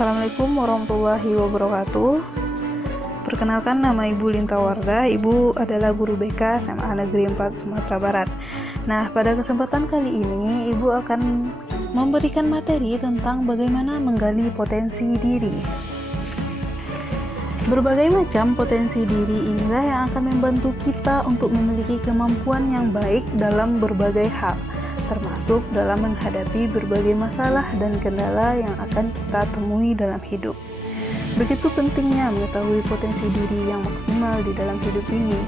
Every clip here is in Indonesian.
Assalamualaikum warahmatullahi wabarakatuh. Perkenalkan, nama Ibu Linta Wardah. Ibu adalah guru BK SMA Negeri 4 Sumatera Barat. Nah, pada kesempatan kali ini Ibu akan memberikan materi tentang bagaimana menggali potensi diri. Berbagai macam potensi diri inilah yang akan membantu kita untuk memiliki kemampuan yang baik dalam berbagai hal, termasuk dalam menghadapi berbagai masalah dan kendala yang akan kita temui dalam hidup. Begitu pentingnya mengetahui potensi diri yang maksimal di dalam hidup ini,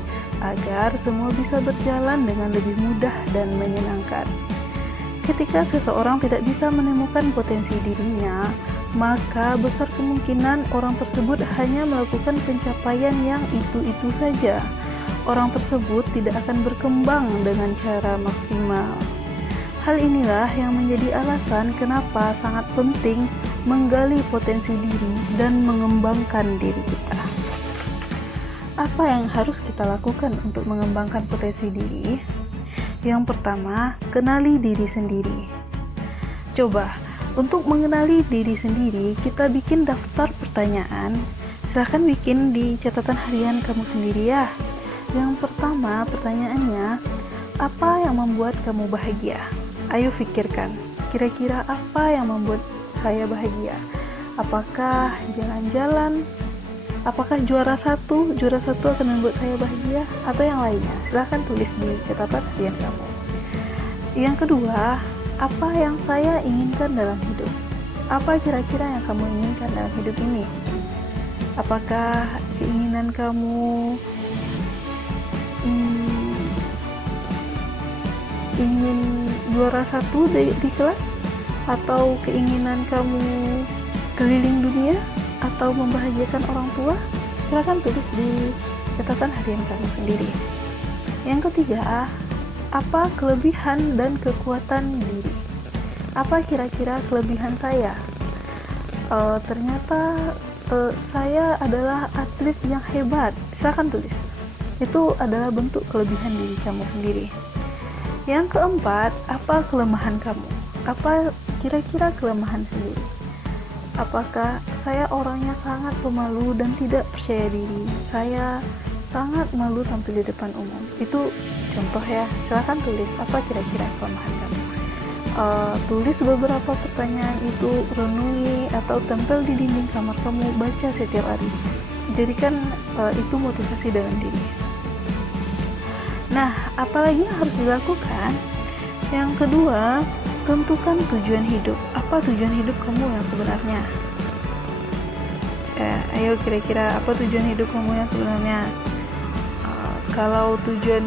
agar semua bisa berjalan dengan lebih mudah dan menyenangkan. Ketika seseorang tidak bisa menemukan potensi dirinya, maka besar kemungkinan orang tersebut hanya melakukan pencapaian yang itu-itu saja. Orang tersebut tidak akan berkembang dengan cara maksimal. Hal inilah yang menjadi alasan kenapa sangat penting menggali potensi diri dan mengembangkan diri kita. Apa yang harus kita lakukan untuk mengembangkan potensi diri? Yang pertama, kenali diri sendiri. Coba, untuk mengenali diri sendiri, kita bikin daftar pertanyaan. Silahkan bikin di catatan harian kamu sendiri ya. Yang pertama, pertanyaannya, apa yang membuat kamu bahagia? Ayo pikirkan, kira-kira apa yang membuat saya bahagia? Apakah jalan-jalan? Apakah juara satu akan membuat saya bahagia? Atau yang lainnya? Silahkan tulis di catatan harian kamu. Yang kedua, apa yang saya inginkan dalam hidup? Apa kira-kira yang kamu inginkan dalam hidup ini? Apakah keinginan kamu ingin juara satu di kelas? Atau keinginan kamu keliling dunia? Atau membahagiakan orang tua? Silahkan tulis di catatan harian kamu sendiri. Yang ketiga, apa kelebihan dan kekuatan diri? Apa kira-kira kelebihan saya? Ternyata saya adalah atlet yang hebat. Silahkan tulis. Itu adalah bentuk kelebihan diri kamu sendiri. Yang keempat, apa kelemahan kamu? Apa kira-kira kelemahan sendiri? Apakah saya orangnya sangat pemalu dan tidak percaya diri? Saya sangat malu tampil di depan umum. Itu contoh ya. Silahkan tulis apa kira-kira kelemahan kamu. Tulis beberapa pertanyaan itu, renungi atau tempel di dinding kamar kamu, baca setiap hari. Jadikan itu motivasi dalam diri. Nah, apalagi yang harus dilakukan? Yang kedua, tentukan tujuan hidup. Apa tujuan hidup kamu yang sebenarnya? Ayo kira-kira apa tujuan hidup kamu yang sebenarnya? Kalau tujuan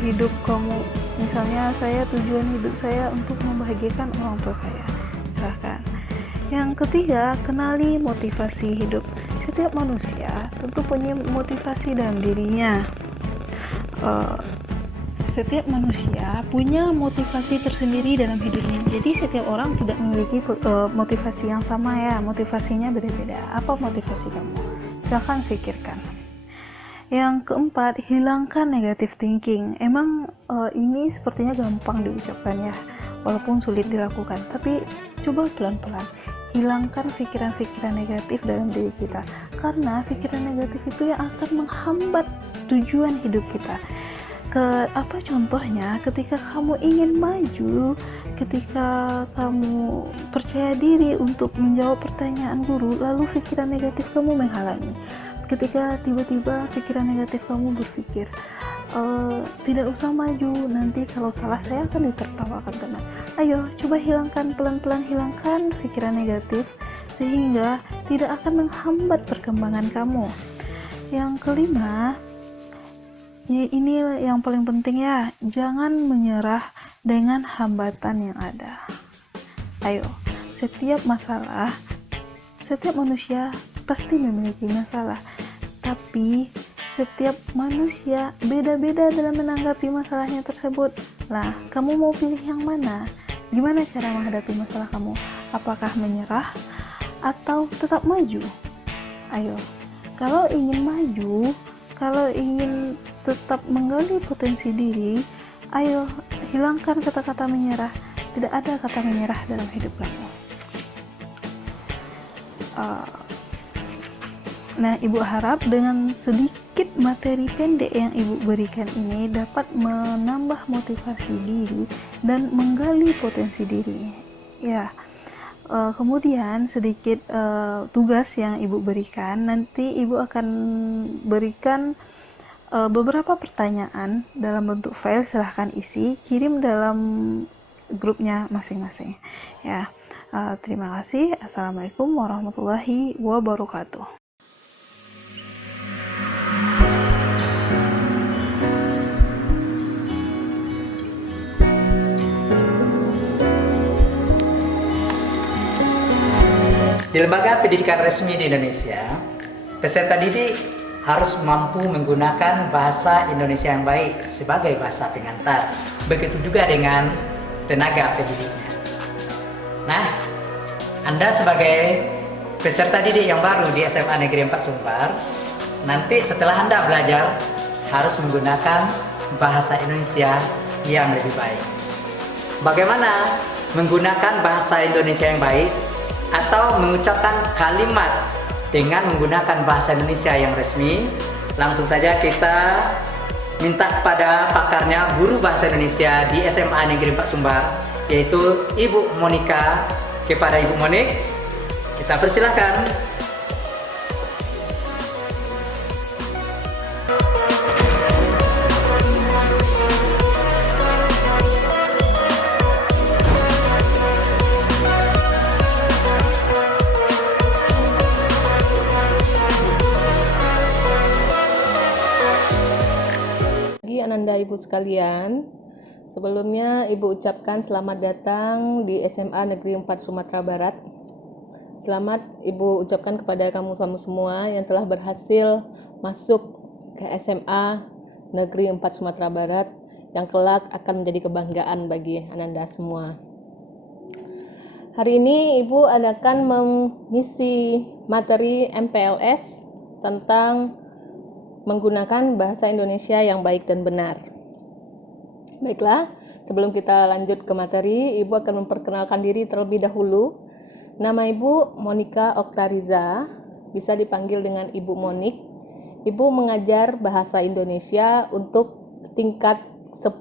hidup kamu, misalnya tujuan hidup saya untuk membahagiakan orang tua saya, silahkan. Yang ketiga, kenali motivasi hidup. Setiap manusia tentu punya motivasi dalam dirinya. Setiap manusia punya motivasi tersendiri dalam hidupnya. Jadi setiap orang tidak memiliki motivasi yang sama ya. Motivasinya beda-beda. Apa motivasi kamu? Silahkan pikirkan. Yang keempat, hilangkan negative thinking. Emang ini sepertinya gampang diucapkan ya, walaupun sulit dilakukan. Tapi coba pelan-pelan. Hilangkan pikiran-pikiran negatif dalam diri kita. Karena pikiran negatif itu yang akan menghambat tujuan hidup kita. Apa contohnya? Ketika kamu ingin maju, ketika kamu percaya diri untuk menjawab pertanyaan guru, lalu pikiran negatif kamu menghalangi. Ketika tiba-tiba pikiran negatif kamu berpikir, tidak usah maju, nanti kalau salah saya akan ditertawakan teman. Ayo, coba hilangkan, pelan-pelan hilangkan pikiran negatif, sehingga tidak akan menghambat perkembangan kamu. Yang kelima, ini yang paling penting ya, jangan menyerah dengan hambatan yang ada. Ayo, setiap manusia pasti memiliki masalah, tapi setiap manusia beda-beda dalam menanggapi masalahnya tersebut. Nah, kamu mau pilih yang mana? Gimana cara menghadapi masalah kamu? Apakah menyerah atau tetap maju? Ayo, kalau ingin maju, kalau ingin tetap menggali potensi diri, ayo hilangkan kata-kata menyerah. Tidak ada kata menyerah dalam hidup kamu. Nah, Ibu harap dengan sedikit materi pendek yang Ibu berikan ini dapat menambah motivasi diri dan menggali potensi diri. Ya, kemudian sedikit tugas yang Ibu berikan, nanti Ibu akan berikan beberapa pertanyaan dalam bentuk file, silahkan isi, kirim dalam grupnya masing-masing. Ya, terima kasih. Assalamualaikum warahmatullahi wabarakatuh. Di lembaga pendidikan resmi di Indonesia, peserta didik harus mampu menggunakan bahasa Indonesia yang baik sebagai bahasa pengantar. Begitu juga dengan tenaga pendidiknya. Nah, Anda sebagai peserta didik yang baru di SMA Negeri 4 Sumbar, nanti setelah Anda belajar harus menggunakan bahasa Indonesia yang lebih baik. Bagaimana menggunakan bahasa Indonesia yang baik atau mengucapkan kalimat dengan menggunakan bahasa Indonesia yang resmi? Langsung saja kita minta kepada pakarnya, guru bahasa Indonesia di SMA Negeri 4 Sumbar, yaitu Ibu Monika. Kepada Ibu Monik, kita persilahkan. Ananda Ibu sekalian, sebelumnya Ibu ucapkan selamat datang di SMA Negeri 4 Sumatera Barat. Selamat Ibu ucapkan kepada kamu semua yang telah berhasil masuk ke SMA Negeri 4 Sumatera Barat, yang kelak akan menjadi kebanggaan bagi Ananda semua. Hari ini Ibu akan mengisi materi MPLS tentang menggunakan bahasa Indonesia yang baik dan benar. Baiklah, sebelum kita lanjut ke materi, Ibu akan memperkenalkan diri terlebih dahulu. Nama Ibu Monika Oktariza, bisa dipanggil dengan Ibu Monik. Ibu mengajar bahasa Indonesia untuk tingkat 10,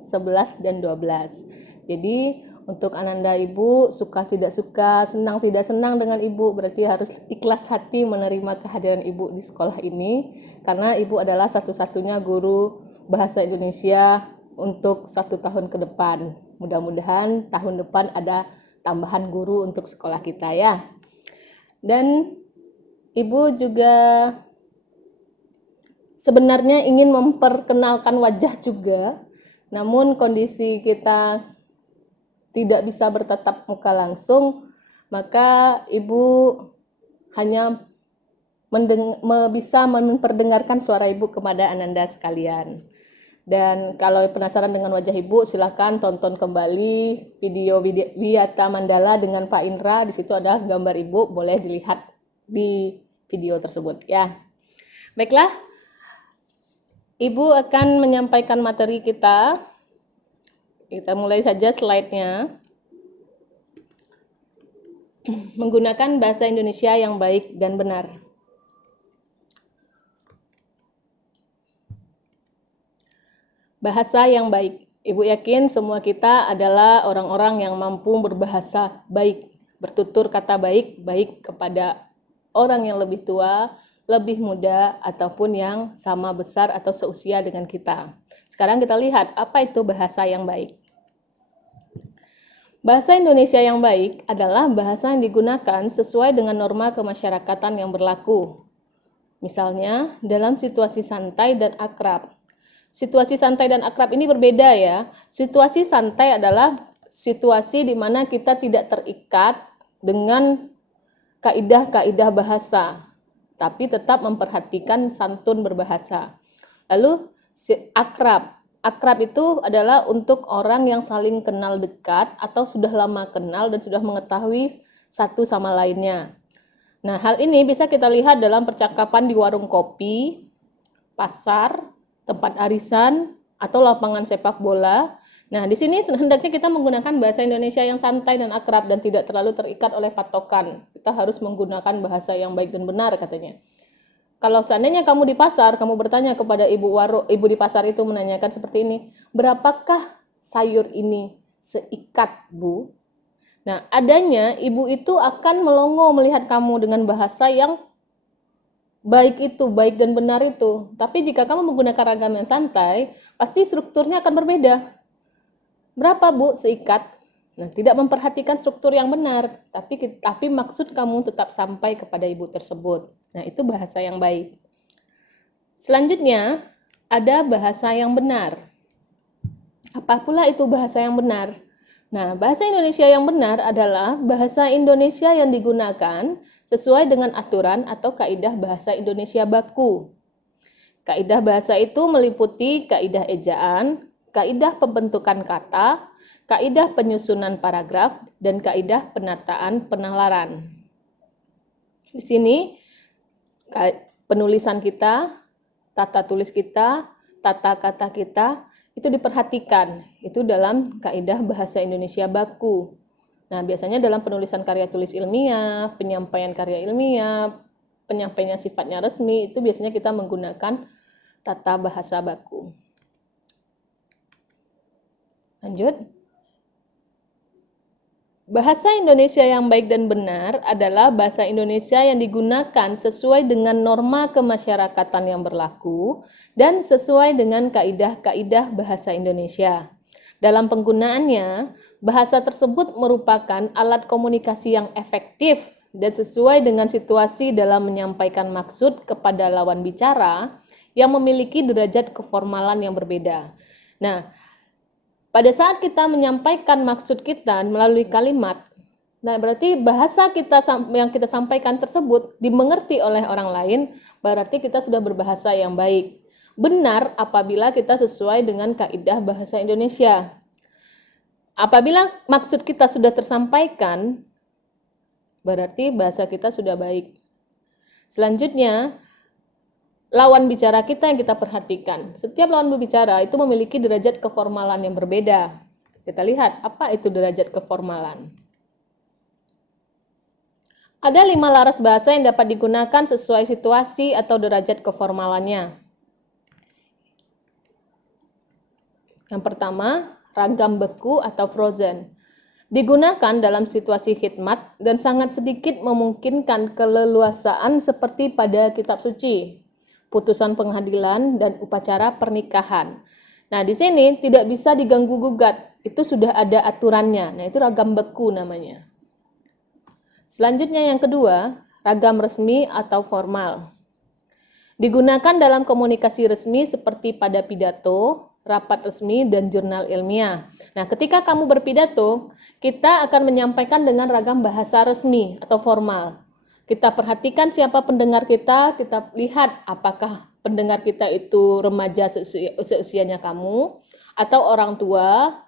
11, dan 12. Jadi, untuk Ananda Ibu, suka tidak suka, senang tidak senang dengan Ibu, berarti harus ikhlas hati menerima kehadiran Ibu di sekolah ini, karena Ibu adalah satu-satunya guru bahasa Indonesia untuk 1 tahun ke depan. Mudah-mudahan tahun depan ada tambahan guru untuk sekolah kita ya. Dan Ibu juga sebenarnya ingin memperkenalkan wajah juga, namun kondisi kita tidak bisa bertatap muka langsung, maka Ibu hanya bisa memperdengarkan suara Ibu kepada Ananda sekalian. Dan kalau penasaran dengan wajah Ibu, silakan tonton kembali video Wiyata Mandala dengan Pak Indra. Di situ ada gambar Ibu, boleh dilihat di video tersebut ya. Baiklah, Ibu akan menyampaikan materi kita. Kita mulai saja slide-nya. Menggunakan bahasa Indonesia yang baik dan benar. Bahasa yang baik. Ibu yakin semua kita adalah orang-orang yang mampu berbahasa baik, bertutur kata baik, baik kepada orang yang lebih tua, lebih muda, ataupun yang sama besar atau seusia dengan kita. Sekarang kita lihat apa itu bahasa yang baik. Bahasa Indonesia yang baik adalah bahasa yang digunakan sesuai dengan norma kemasyarakatan yang berlaku. Misalnya, dalam situasi santai dan akrab. Situasi santai dan akrab ini berbeda ya. Situasi santai adalah situasi di mana kita tidak terikat dengan kaidah-kaidah bahasa, tapi tetap memperhatikan santun berbahasa. Lalu akrab. Akrab itu adalah untuk orang yang saling kenal dekat atau sudah lama kenal dan sudah mengetahui satu sama lainnya. Nah, hal ini bisa kita lihat dalam percakapan di warung kopi, pasar, tempat arisan, atau lapangan sepak bola, Nah, di sini hendaknya kita menggunakan bahasa Indonesia yang santai dan akrab dan tidak terlalu terikat oleh patokan. Kita harus menggunakan bahasa yang baik dan benar katanya. Kalau seandainya kamu di pasar, kamu bertanya kepada ibu di pasar itu menanyakan seperti ini, berapakah sayur ini seikat, Bu? Nah, adanya ibu itu akan melongo melihat kamu dengan bahasa yang baik dan benar itu. Tapi jika kamu menggunakan ragam yang santai, pasti strukturnya akan berbeda. Berapa, Bu, seikat? Nah, tidak memperhatikan struktur yang benar, tapi maksud kamu tetap sampai kepada ibu tersebut. Nah, itu bahasa yang baik. Selanjutnya, ada bahasa yang benar. Apa pula itu bahasa yang benar? Nah, bahasa Indonesia yang benar adalah bahasa Indonesia yang digunakan sesuai dengan aturan atau kaidah bahasa Indonesia baku. Kaidah bahasa itu meliputi kaidah ejaan, kaidah pembentukan kata, kaidah penyusunan paragraf, dan kaidah penataan penalaran. Di sini penulisan kita, tata tulis kita, tata kata kita itu diperhatikan. Itu dalam kaidah bahasa Indonesia baku. Nah, biasanya dalam penulisan karya tulis ilmiah, penyampaian karya ilmiah, penyampaian sifatnya resmi, itu biasanya kita menggunakan tata bahasa baku. Lanjut. Bahasa Indonesia yang baik dan benar adalah bahasa Indonesia yang digunakan sesuai dengan norma kemasyarakatan yang berlaku dan sesuai dengan kaidah-kaidah bahasa Indonesia. Dalam penggunaannya, bahasa tersebut merupakan alat komunikasi yang efektif dan sesuai dengan situasi dalam menyampaikan maksud kepada lawan bicara yang memiliki derajat keformalan yang berbeda. Nah, pada saat kita menyampaikan maksud kita melalui kalimat, nah berarti bahasa kita yang kita sampaikan tersebut dimengerti oleh orang lain, berarti kita sudah berbahasa yang baik. Benar apabila kita sesuai dengan kaidah bahasa Indonesia. Apabila maksud kita sudah tersampaikan, berarti bahasa kita sudah baik. Selanjutnya, lawan bicara kita yang kita perhatikan. Setiap lawan berbicara itu memiliki derajat keformalan yang berbeda. Kita lihat apa itu derajat keformalan. Ada 5 laras bahasa yang dapat digunakan sesuai situasi atau derajat keformalannya. Yang pertama, ragam beku atau frozen. Digunakan dalam situasi khidmat dan sangat sedikit memungkinkan keleluasaan seperti pada kitab suci, putusan pengadilan, dan upacara pernikahan. Nah, di sini tidak bisa diganggu-gugat. Itu sudah ada aturannya. Nah, itu ragam beku namanya. Selanjutnya yang kedua, ragam resmi atau formal. Digunakan dalam komunikasi resmi seperti pada pidato, rapat resmi, dan jurnal ilmiah. Nah, ketika kamu berpidato, kita akan menyampaikan dengan ragam bahasa resmi atau formal. Kita perhatikan siapa pendengar kita lihat apakah pendengar kita itu remaja seusianya kamu atau orang tua.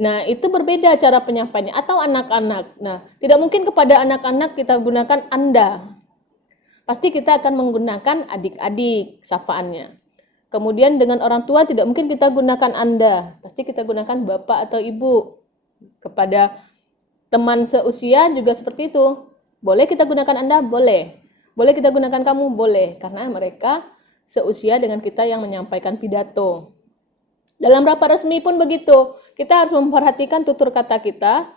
Nah, itu berbeda cara penyampaiannya, atau anak-anak. Nah, tidak mungkin kepada anak-anak kita gunakan Anda. Pasti kita akan menggunakan adik-adik sapaannya. Kemudian dengan orang tua tidak mungkin kita gunakan Anda. Pasti kita gunakan Bapak atau Ibu. Kepada teman seusia juga seperti itu. Boleh kita gunakan Anda? Boleh. Boleh kita gunakan kamu? Boleh. Karena mereka seusia dengan kita yang menyampaikan pidato. Dalam rapat resmi pun begitu. Kita harus memperhatikan tutur kata kita.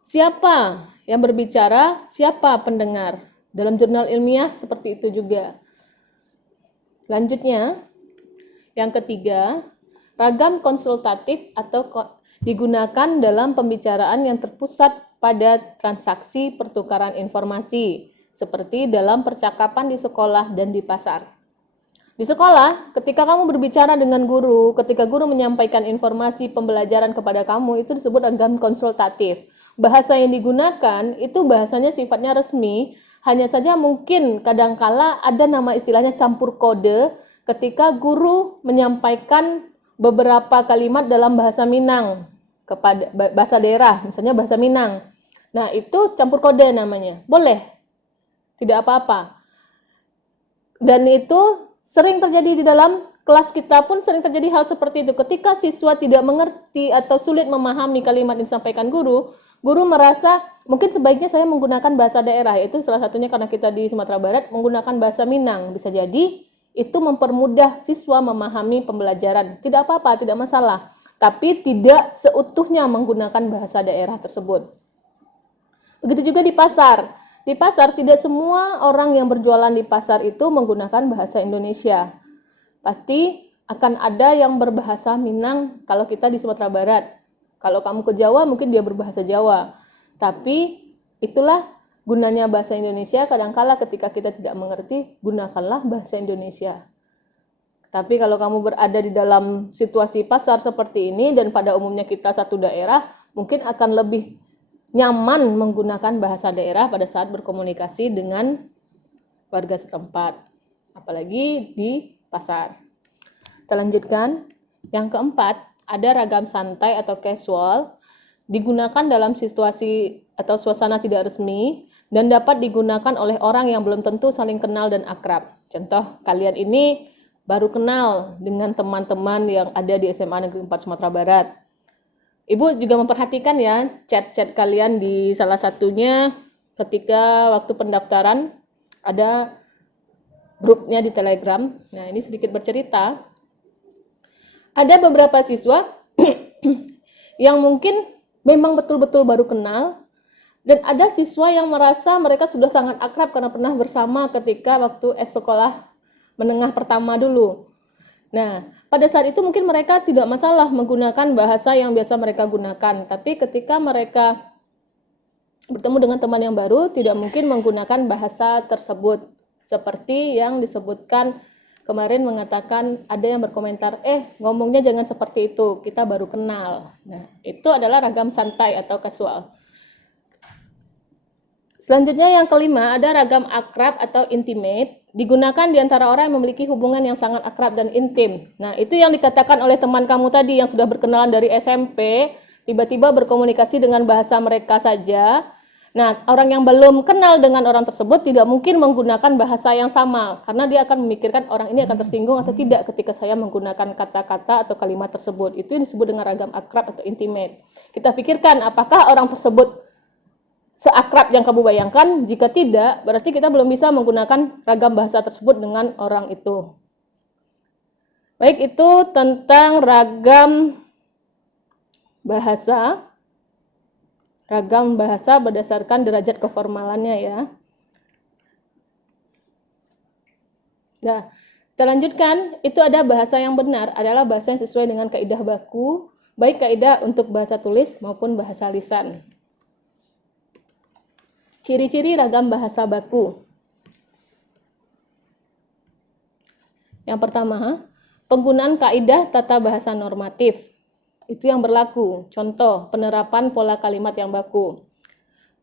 Siapa yang berbicara, siapa pendengar. Dalam jurnal ilmiah seperti itu juga. Lanjutnya, yang ketiga, ragam konsultatif atau digunakan dalam pembicaraan yang terpusat pada transaksi pertukaran informasi, seperti dalam percakapan di sekolah dan di pasar. Di sekolah, ketika kamu berbicara dengan guru, ketika guru menyampaikan informasi pembelajaran kepada kamu, itu disebut ragam konsultatif. Bahasa yang digunakan itu bahasanya sifatnya resmi, hanya saja mungkin kadangkala ada nama istilahnya campur kode ketika guru menyampaikan beberapa kalimat dalam bahasa Minang kepada bahasa daerah, misalnya bahasa Minang. Nah, itu campur kode namanya. Boleh. Tidak apa-apa. Dan itu sering terjadi di dalam kelas kita pun sering terjadi hal seperti itu. Ketika siswa tidak mengerti atau sulit memahami kalimat yang disampaikan guru, guru merasa mungkin sebaiknya saya menggunakan bahasa daerah. Itu salah satunya karena kita di Sumatera Barat menggunakan bahasa Minang. Bisa jadi itu mempermudah siswa memahami pembelajaran. Tidak apa-apa, tidak masalah. Tapi tidak seutuhnya menggunakan bahasa daerah tersebut. Begitu juga di pasar. Di pasar tidak semua orang yang berjualan di pasar itu menggunakan bahasa Indonesia. Pasti akan ada yang berbahasa Minang kalau kita di Sumatera Barat. Kalau kamu ke Jawa mungkin dia berbahasa Jawa. Tapi itulah gunanya bahasa Indonesia. Kadangkala ketika kita tidak mengerti, gunakanlah bahasa Indonesia. Tapi kalau kamu berada di dalam situasi pasar seperti ini dan pada umumnya kita satu daerah, mungkin akan lebih nyaman menggunakan bahasa daerah pada saat berkomunikasi dengan warga setempat. Apalagi di pasar. Kita lanjutkan. Yang keempat, ada ragam santai atau casual, digunakan dalam situasi atau suasana tidak resmi, dan dapat digunakan oleh orang yang belum tentu saling kenal dan akrab. Contoh, kalian ini baru kenal dengan teman-teman yang ada di SMA Negeri 4 Sumatera Barat. Ibu juga memperhatikan ya, chat-chat kalian di salah satunya ketika waktu pendaftaran, ada grupnya di Telegram. Nah, ini sedikit bercerita. Ada beberapa siswa yang mungkin memang betul-betul baru kenal, dan ada siswa yang merasa mereka sudah sangat akrab karena pernah bersama ketika waktu sekolah menengah pertama dulu. Nah, pada saat itu mungkin mereka tidak masalah menggunakan bahasa yang biasa mereka gunakan, tapi ketika mereka bertemu dengan teman yang baru, tidak mungkin menggunakan bahasa tersebut. Seperti yang disebutkan kemarin, mengatakan ada yang berkomentar, ngomongnya jangan seperti itu, kita baru kenal. Nah, itu adalah ragam santai atau casual. Selanjutnya yang kelima, ada ragam akrab atau intimate, digunakan di antara orang yang memiliki hubungan yang sangat akrab dan intim. Nah, itu yang dikatakan oleh teman kamu tadi yang sudah berkenalan dari SMP, tiba-tiba berkomunikasi dengan bahasa mereka saja. Nah, orang yang belum kenal dengan orang tersebut tidak mungkin menggunakan bahasa yang sama, karena dia akan memikirkan orang ini akan tersinggung atau tidak ketika saya menggunakan kata-kata atau kalimat tersebut. Itu yang disebut dengan ragam akrab atau intimate. Kita pikirkan apakah orang tersebut seakrab yang kamu bayangkan. Jika tidak, berarti kita belum bisa menggunakan ragam bahasa tersebut dengan orang itu. Baik, itu tentang ragam bahasa. Ragam bahasa berdasarkan derajat keformalannya ya. Nah, kita lanjutkan. Itu ada bahasa yang benar, adalah bahasa yang sesuai dengan kaidah baku, baik kaidah untuk bahasa tulis maupun bahasa lisan. Ciri-ciri ragam bahasa baku. Yang pertama, penggunaan kaidah tata bahasa normatif. Itu yang berlaku. Contoh, penerapan pola kalimat yang baku.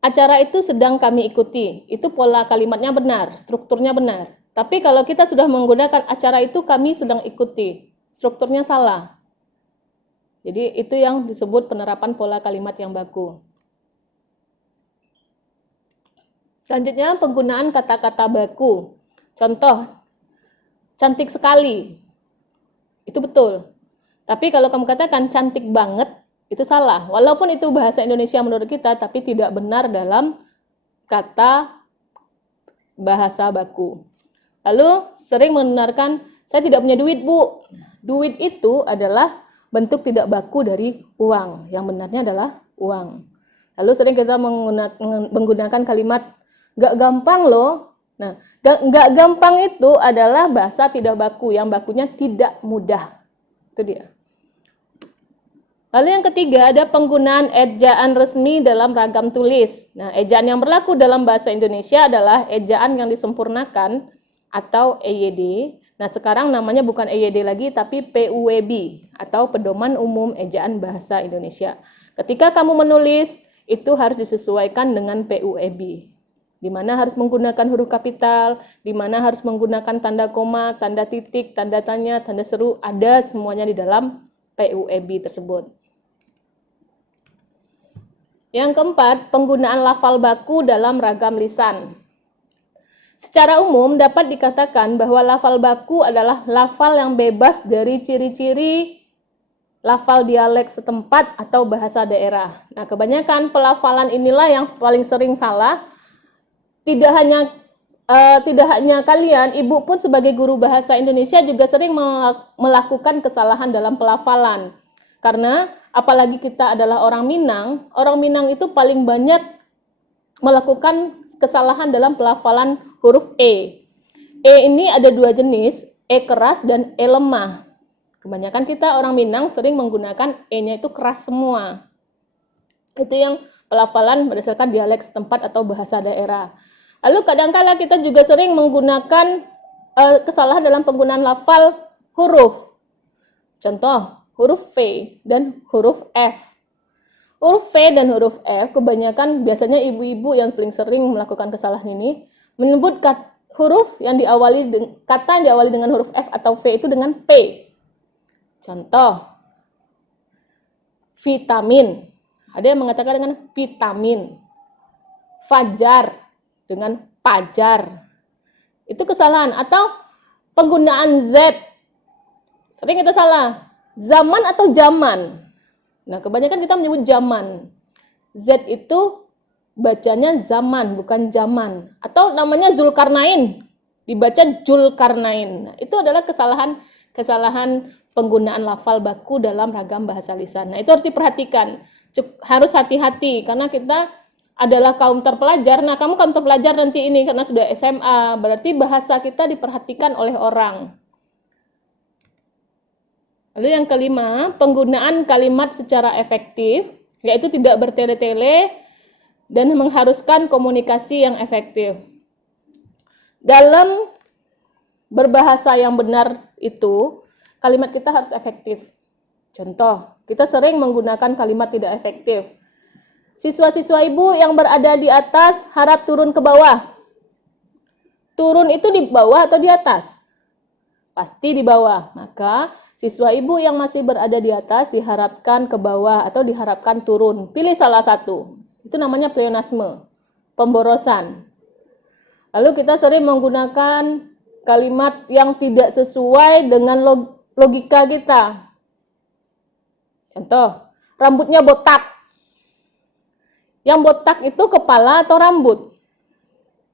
Acara itu sedang kami ikuti. Itu pola kalimatnya benar, strukturnya benar. Tapi kalau kita sudah menggunakan acara itu kami sedang ikuti, strukturnya salah. Jadi itu yang disebut penerapan pola kalimat yang baku. Selanjutnya, penggunaan kata-kata baku. Contoh, cantik sekali. Itu betul. Tapi kalau kamu katakan cantik banget, itu salah. Walaupun itu bahasa Indonesia menurut kita, tapi tidak benar dalam kata bahasa baku. Lalu sering membenarkan, saya tidak punya duit, Bu. Duit itu adalah bentuk tidak baku dari uang. Yang benarnya adalah uang. Lalu sering kita menggunakan kalimat, gak gampang loh. Nah, gak gampang itu adalah bahasa tidak baku. Yang bakunya tidak mudah. Itu dia. Lalu yang ketiga, ada penggunaan ejaan resmi dalam ragam tulis. Nah, ejaan yang berlaku dalam bahasa Indonesia adalah ejaan yang disempurnakan atau EYD. Nah, sekarang namanya bukan EYD lagi, tapi PUEB atau Pedoman Umum Ejaan Bahasa Indonesia. Ketika kamu menulis, itu harus disesuaikan dengan PUEB. Di mana harus menggunakan huruf kapital, di mana harus menggunakan tanda koma, tanda titik, tanda tanya, tanda seru, ada semuanya di dalam PUEB tersebut. Yang keempat, penggunaan lafal baku dalam ragam lisan. Secara umum dapat dikatakan bahwa lafal baku adalah lafal yang bebas dari ciri-ciri lafal dialek setempat atau bahasa daerah. Nah, kebanyakan pelafalan inilah yang paling sering salah. Tidak hanya kalian, ibu pun sebagai guru bahasa Indonesia juga sering melakukan kesalahan dalam pelafalan. Karena apalagi kita adalah orang Minang itu paling banyak melakukan kesalahan dalam pelafalan huruf E. E ini ada dua jenis, E keras dan E lemah. Kebanyakan kita orang Minang sering menggunakan E-nya itu keras semua. Itu yang pelafalan berdasarkan dialek setempat atau bahasa daerah. Lalu kadangkala kita juga sering menggunakan kesalahan dalam penggunaan lafal huruf. Contoh, huruf V dan huruf F. Huruf V dan huruf F kebanyakan biasanya ibu-ibu yang paling sering melakukan kesalahan ini menyebut kata yang diawali dengan huruf F atau V itu dengan P. Contoh, vitamin. Ada yang mengatakan dengan vitamin. Fajar dengan pajar. Itu kesalahan. Atau penggunaan Z. Sering kita salah. Zaman atau zaman. Nah, kebanyakan kita menyebut zaman. Z itu bacanya zaman, bukan zaman. Atau namanya Zulkarnain, dibaca Julkarnain. Nah, itu adalah kesalahan penggunaan lafal baku dalam ragam bahasa lisan. Nah, itu harus diperhatikan. Harus hati-hati, karena kita adalah kaum terpelajar. Nah, kamu kaum terpelajar nanti ini, karena sudah SMA, berarti bahasa kita diperhatikan oleh orang. Lalu yang kelima, penggunaan kalimat secara efektif, yaitu tidak bertele-tele dan mengharuskan komunikasi yang efektif. Dalam berbahasa yang benar itu, kalimat kita harus efektif. Contoh, kita sering menggunakan kalimat tidak efektif. Siswa-siswa ibu yang berada di atas harap turun ke bawah. Turun itu di bawah atau di atas? Pasti di bawah. Maka siswa ibu yang masih berada di atas diharapkan ke bawah atau diharapkan turun. Pilih salah satu. Itu namanya pleonasme, pemborosan. Lalu kita sering menggunakan kalimat yang tidak sesuai dengan logika kita. Contoh, rambutnya botak. Yang botak itu kepala atau rambut?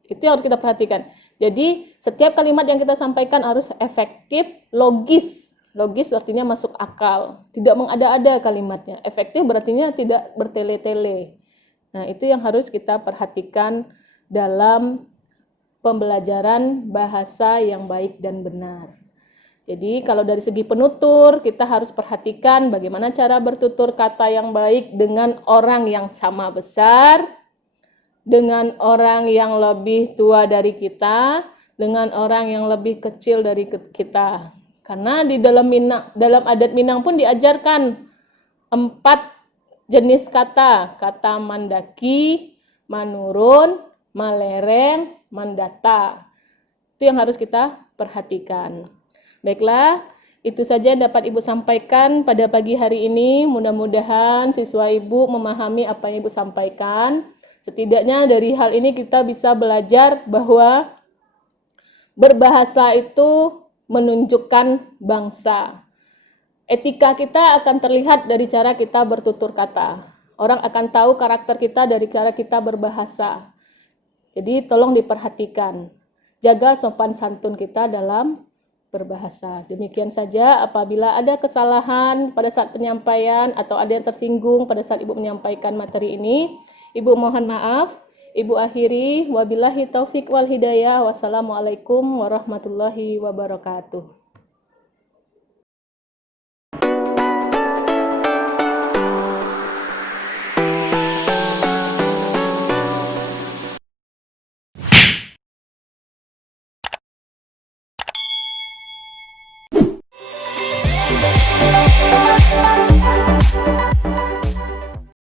Itu yang harus kita perhatikan. Jadi, setiap kalimat yang kita sampaikan harus efektif, logis. Logis artinya masuk akal. Tidak mengada-ada kalimatnya. Efektif berarti tidak bertele-tele. Nah, itu yang harus kita perhatikan dalam pembelajaran bahasa yang baik dan benar. Jadi, kalau dari segi penutur, kita harus perhatikan bagaimana cara bertutur kata yang baik dengan orang yang sama besar, dengan orang yang lebih tua dari kita, dengan orang yang lebih kecil dari kita. Karena di dalam adat Minang pun diajarkan 4 jenis kata. Kata mandaki, manurun, malereng, mandata. Itu yang harus kita perhatikan. Baiklah, itu saja yang dapat Ibu sampaikan pada pagi hari ini. Mudah-mudahan siswa Ibu memahami apa yang Ibu sampaikan. Setidaknya dari hal ini kita bisa belajar bahwa berbahasa itu menunjukkan bangsa. Etika kita akan terlihat dari cara kita bertutur kata. Orang akan tahu karakter kita dari cara kita berbahasa. Jadi tolong diperhatikan. Jaga sopan santun kita dalam berbahasa. Demikian saja, apabila ada kesalahan pada saat penyampaian atau ada yang tersinggung pada saat Ibu menyampaikan materi ini, Ibu mohon maaf. Ibu akhiri, wabillahi taufik wal hidayah. Wassalamualaikum warahmatullahi wabarakatuh.